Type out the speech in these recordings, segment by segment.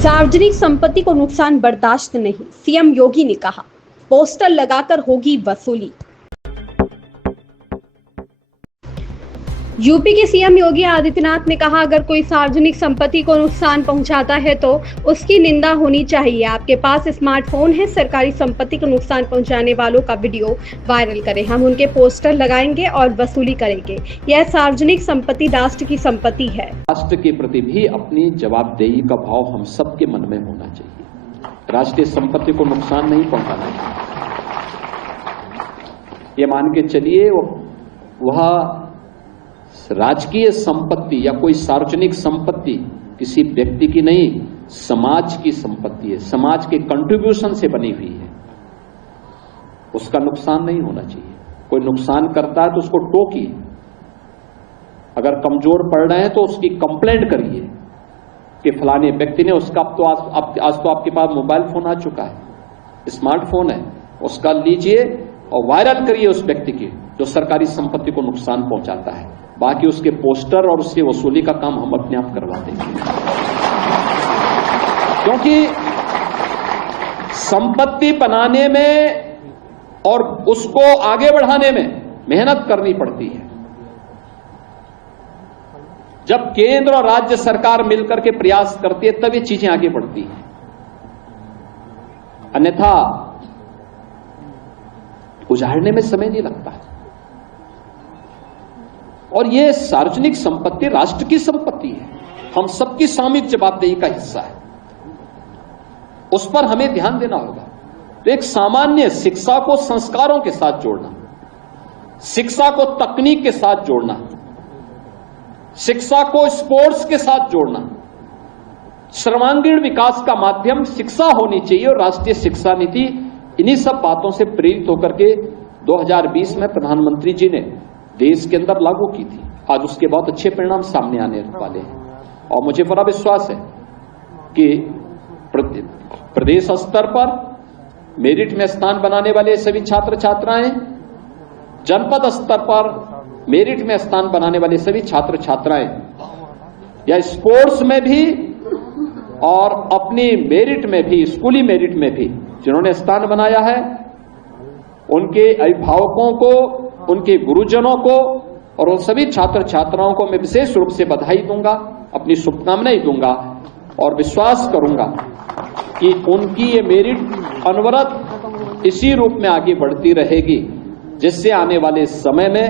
सार्वजनिक संपत्ति को नुकसान बर्दाश्त नहीं, सीएम योगी ने कहा। पोस्टर लगाकर होगी वसूली। यूपी के सीएम योगी आदित्यनाथ ने कहा, अगर कोई सार्वजनिक संपत्ति को नुकसान पहुंचाता है तो उसकी निंदा होनी चाहिए। आपके पास स्मार्टफोन है, सरकारी संपत्ति को नुकसान पहुंचाने वालों का वीडियो वायरल करें। हम उनके पोस्टर लगाएंगे और वसूली करेंगे। यह सार्वजनिक संपत्ति राष्ट्र की संपत्ति है। राष्ट्र के प्रति भी अपनी जवाबदेही का भाव हम सबके मन में होना चाहिए। राष्ट्रीय संपत्ति को नुकसान नहीं पहुंचाना चाहिए। ये मान के चलिए वह राजकीय संपत्ति या कोई सार्वजनिक संपत्ति किसी व्यक्ति की नहीं, समाज की संपत्ति है, समाज के कंट्रीब्यूशन से बनी हुई है। उसका नुकसान नहीं होना चाहिए। कोई नुकसान करता है तो उसको टोकिए। अगर कमजोर पड़ रहे हैं तो उसकी कंप्लेंट करिए कि फलाने व्यक्ति ने उसका आज तो आपके पास मोबाइल फोन आ चुका है, स्मार्टफोन है, उसका लीजिए और वायरल करिए उस व्यक्ति की जो सरकारी संपत्ति को नुकसान पहुंचाता है। बाकी उसके पोस्टर और उसकी वसूली का काम हम अपने आप करवा देंगे, क्योंकि संपत्ति बनाने में और उसको आगे बढ़ाने में मेहनत करनी पड़ती है। जब केंद्र और राज्य सरकार मिलकर के प्रयास करती है तब ये चीजें आगे बढ़ती हैं, अन्यथा उजाड़ने में समय नहीं लगता है। और ये सार्वजनिक संपत्ति राष्ट्र की संपत्ति है, हम सबकी सामूहिक जवाबदेही का हिस्सा है। उस पर हमें ध्यान देना होगा। तो एक सामान्य शिक्षा को संस्कारों के साथ जोड़ना, शिक्षा को तकनीक के साथ जोड़ना, शिक्षा को स्पोर्ट्स के साथ जोड़ना, सर्वांगीण विकास का माध्यम शिक्षा होनी चाहिए। और राष्ट्रीय शिक्षा नीति इन्हीं सब बातों से प्रेरित होकर के 2020 में प्रधानमंत्री जी ने देश के अंदर लागू की थी। आज उसके बहुत अच्छे परिणाम सामने आने वाले हैं और मुझे बड़ा विश्वास है कि प्रदेश स्तर पर मेरिट में स्थान बनाने वाले सभी छात्र छात्राएं, जनपद स्तर पर मेरिट में स्थान बनाने वाले सभी छात्र छात्राएं या स्पोर्ट्स में भी और अपनी मेरिट में भी, स्कूली मेरिट में भी जिन्होंने स्थान बनाया है, उनके अभिभावकों को, उनके गुरुजनों को और उन सभी छात्र छात्राओं को मैं विशेष रूप से बधाई दूंगा, अपनी शुभकामनाएं दूंगा और विश्वास करूंगा कि उनकी ये मेरिट अनवरत इसी रूप में आगे बढ़ती रहेगी, जिससे आने वाले समय में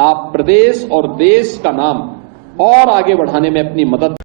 आप प्रदेश और देश का नाम और आगे बढ़ाने में अपनी मदद